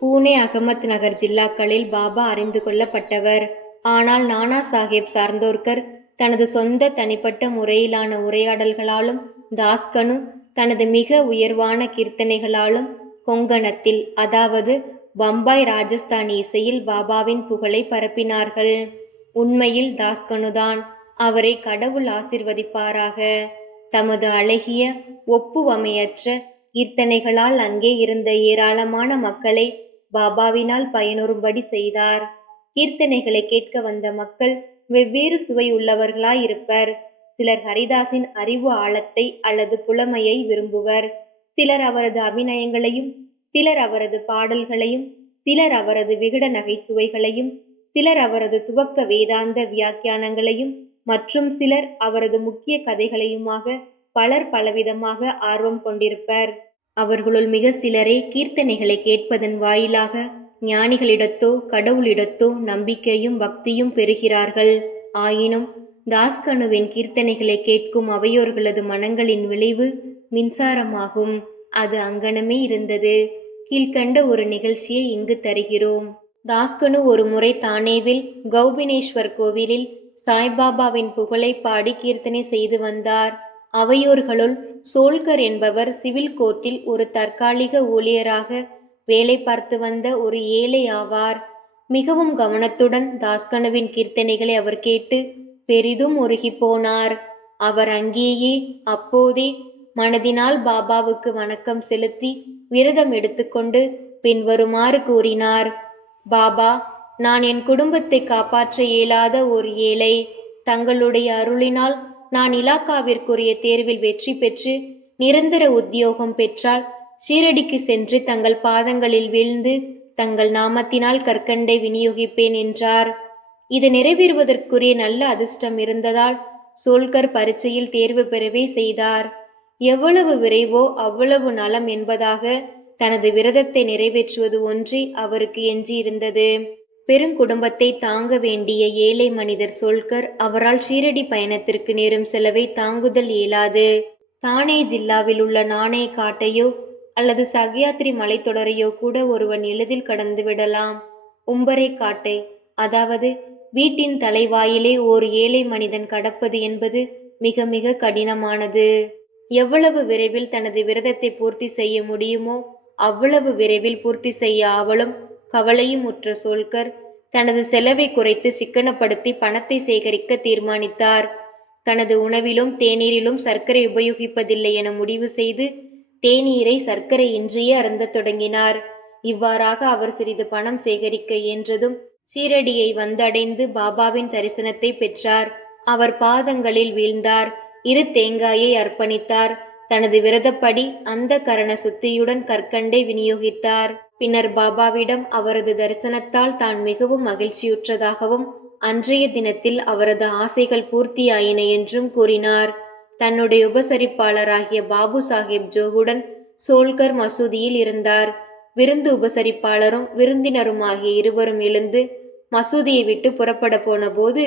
பூனே, அகமத் நகர் ஜில்லாக்களில் பாபா அறிந்து கொள்ளப்பட்டவர். ஆனால் நானா சாஹேப் சார்ந்தோர்கர் தனது சொந்த தனிப்பட்ட முறையிலான உரையாடல்களாலும், தாஸ்கனு தனது மிக உயர்வான கீர்த்தனைகளாலும் கொங்கணத்தில், அதாவது பம்பாய் ராஜஸ்தானி இசையில் பாபாவின் புகழை பரப்பினார்கள். உண்மையில் தாஸ்கனுதான் அவரை கடவுள் ஆசிர்வதிப்பாராக தமது அழகிய ஒப்புவமையற்ற கீர்த்தனைகளால் அங்கே இருந்த ஏராளமான மக்களை பாபாவினால் பயனுறும்படி செய்தார். கீர்த்தனைகளை கேட்க வந்த மக்கள் வெவ்வேறு சுவை உள்ளவர்களாயிருப்பர். சிலர் ஹரிதாஸின் அறிவு ஆழத்தை அல்லது புலமையை விரும்புவர். சிலர் அவரது அபிநயங்களையும், சிலர் அவரது பாடல்களையும், சிலர் அவரது விகட நகைச்சுவைகளையும், சிலர் அவரது துவக்க வேதாந்த வியாக்கியானங்களையும், மற்றும் சிலர் அவரது முக்கிய கதைகளையுமாக பலர் பலவிதமாக ஆர்வம் கொண்டிருப்பர். அவர்களுள் மிக சிலரே கீர்த்தனைகளை கேட்பதன் வாயிலாக ஞானிகளிடத்தோ கடவுளிடத்தோ நம்பிக்கையும் பக்தியும் பெறுகிறார்கள். ஆயினும் தாஸ்கனுவின் கீர்த்தனைகளை கேட்கும் அவையோர்களது மனங்களின் விளைவு மின்சாரமாகும். அது அங்கனமே இருந்தது. கீழ்கண்ட ஒரு நிகழ்ச்சியை இங்கு தருகிறோம். தாஸ்கனு ஒரு முறை தானேவில் கௌபினேஸ்வர் கோவிலில் சாய்பாபாவின் புகழை பாடி கீர்த்தனை செய்து வந்தார். அவையோர்களுள் சோல்கர் என்பவர் சிவில் கோர்ட்டில் ஒரு தற்காலிக ஊழியராக வேலை பார்த்து வந்த ஒரு ஏழை ஆவார். மிகவும் கவனத்துடன் தாஸ்கனுவின் கீர்த்தனைகளை அவர் கேட்டு பெரிதும் உருகி போனார். அவர் அங்கேயே அப்போதே மனதினால் பாபாவுக்கு வணக்கம் செலுத்தி விரதம் எடுத்துக்கொண்டு பின்வருமாறு கூறினார்: பாபா, நான் என் குடும்பத்தை காப்பாற்ற இயலாத ஒரு ஏழை. தங்களுடைய அருளினால் நான் இலாக்காவிற்குரிய தேர்வில் வெற்றி பெற்று நிரந்தர உத்தியோகம் பெற்றால் ஷீரடிக்கு சென்று தங்கள் பாதங்களில் வீழ்ந்து தங்கள் நாமத்தினால் கற்கண்டை விநியோகிப்பேன் என்றார். இது நிறைவேறுவதற்குரிய நல்ல அதிர்ஷ்டம் இருந்ததால் சோல்கர் பரீட்சையில் தேர்வு பெறவே செய்தார். எவ்வளவு விரைவோ அவ்வளவு நலம் என்பதாக தனது விரதத்தை நிறைவேற்றுவது ஒன்றே அவருக்கு எஞ்சியிருந்தது. பெருங்குடும்பத்தை தாங்க வேண்டிய ஏழை மனிதர் சோல்கர் அவரால் ஷீரடி பயணத்திற்கு நேரும் செலவை தாங்குதல் இயலாது. தானே ஜில்லாவில் உள்ள நாணய காட்டையோ அல்லது சக்யாத்ரி மலைத்தொடரையோ கூட ஒருவன் எளிதில் கடந்து விடலாம். உம்பரை காட்டை, அதாவது வீட்டின் தலைவாயிலே ஓர் ஏழை மனிதன் கடப்பது என்பது மிக மிக கடினமானது. எவ்வளவு விரைவில் தனது விரதத்தை பூர்த்தி செய்ய முடியுமோ அவ்வளவு விரைவில் பூர்த்தி செய்ய ஆவலும் கவலையும் உற்ற சோல்கர் தனது செலவை குறைத்து சிக்கனப்படுத்தி பணத்தை சேகரிக்க தீர்மானித்தார். தனது உணவிலும் தேநீரிலும் சர்க்கரை உபயோகிப்பதில்லை என முடிவு செய்து தேநீரை சர்க்கரை இன்றியே அருந்தத் தொடங்கினார். இவ்வாறாக அவர் சிறிது பணம் சேகரிக்க இயன்றதும் ஷீரடியை வந்தடைந்து பாபாவின் தரிசனத்தை பெற்றார். அவர் பாதங்களில் வீழ்ந்தார். 2 தேங்காயை அர்ப்பணித்தார். தனது விரதப்படி அந்த கரண சுத்தியுடன் கற்கண்டை விநியோகித்தார். பின்னர் பாபாவிடம் அவரது தரிசனத்தால் தான் மிகவும் மகிழ்ச்சியுற்றதாகவும் அன்றைய தினத்தில் அவரது ஆசைகள் பூர்த்தியாயின என்றும் கூறினார். தன்னுடைய உபசரிப்பாளராகிய பாபு சாஹேப் ஜோகுடன் சோல்கர் மசூதியில் இருந்தார். விருந்து உபசரிப்பாளரும் விருந்தினருமாகிய இருவரும் எழுந்து மசூதியை விட்டு புறப்பட போன போது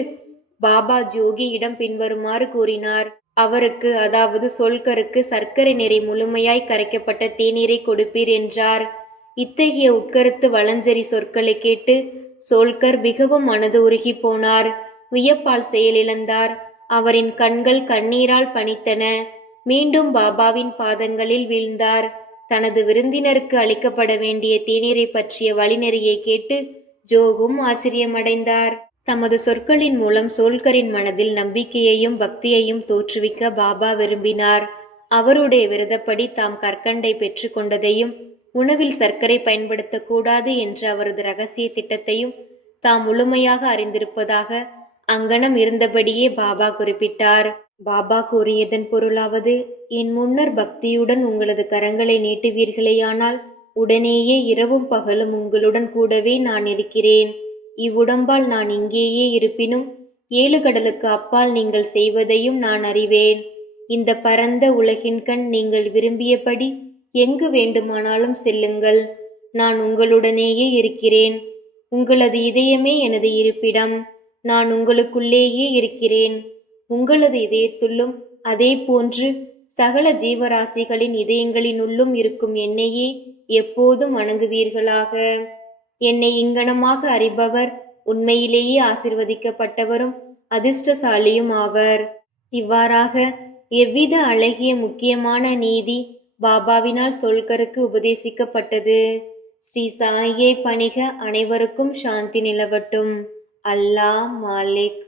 பாபா ஜோகியிடம் பின்வருமாறு கூறினார்: அவருக்கு, அதாவது சோல்கருக்கு சர்க்கரை நிறை முழுமையாய் கரைக்கப்பட்ட தேநீரை கொடுப்பீர் என்றார். இத்தகைய உட்கருத்து வலஞ்செறி சொற்களை கேட்டு சோல்கர் மிகவும் மனது உருகி போனார். வியப்பால் செயலிழந்தார். அவரின் கண்கள் கண்ணீரால் பனித்தன. மீண்டும் பாபாவின் பாதங்களில் வீழ்ந்தார். தனது விருந்தினருக்கு அளிக்கப்பட வேண்டிய தேநீரை பற்றிய வழிநெறியை கேட்டு ஜோகும் ஆச்சரியமடைந்தார். தமது சொற்களின் மூலம் சோல்கரின் மனதில் நம்பிக்கையையும் பக்தியையும் தோற்றுவிக்க பாபா விரும்பினார். அவருடைய விரதப்படி தாம் கற்கண்டை பெற்று கொண்டதையும் உணவில் சர்க்கரை பயன்படுத்தக்கூடாது என்ற அவரது இரகசிய திட்டத்தையும் தாம் முழுமையாக அறிந்திருப்பதாக அங்கனம் இருந்தபடியே பாபா குறிப்பிட்டார். பாபா கூறியதன் பொருளாவது: என் முன்னர் பக்தியுடன் உங்களது கரங்களை நீட்டுவீர்களேயானால் உடனேயே இரவும் பகலும் உங்களுடன் கூடவே நான் இருக்கிறேன். இவ்வுடம்பால் நான் இங்கேயே இருப்பினும் 7 கடலுக்கு அப்பால் நீங்கள் செய்வதையும் நான் அறிவேன். இந்த பரந்த உலகின்கண் நீங்கள் விரும்பியபடி எங்கு வேண்டுமானாலும் செல்லுங்கள். நான் உங்களுடனேயே இருக்கிறேன். உங்களது இதயமே எனது இருப்பிடம். நான் உங்களுக்குள்ளேயே இருக்கிறேன். உங்களது இதயத்துள்ளும் அதே போன்று சகல ஜீவராசிகளின் இதயங்களினுள்ளும் இருக்கும் என்னையே எப்போதும் வணங்குவீர்களாக. என்னை இங்கனமாக அறிபவர் உண்மையிலேயே ஆசிர்வதிக்கப்பட்டவரும் அதிர்ஷ்டசாலியும் ஆவர். இவ்வாறாக எவ்வித அழகிய முக்கியமான நீதி பாபாவினால் சோல்கருக்கு உபதேசிக்கப்பட்டது. ஸ்ரீ சாயியை பணிக. அனைவருக்கும் சாந்தி நிலவட்டும். அல்லாஹ் மாலிக்.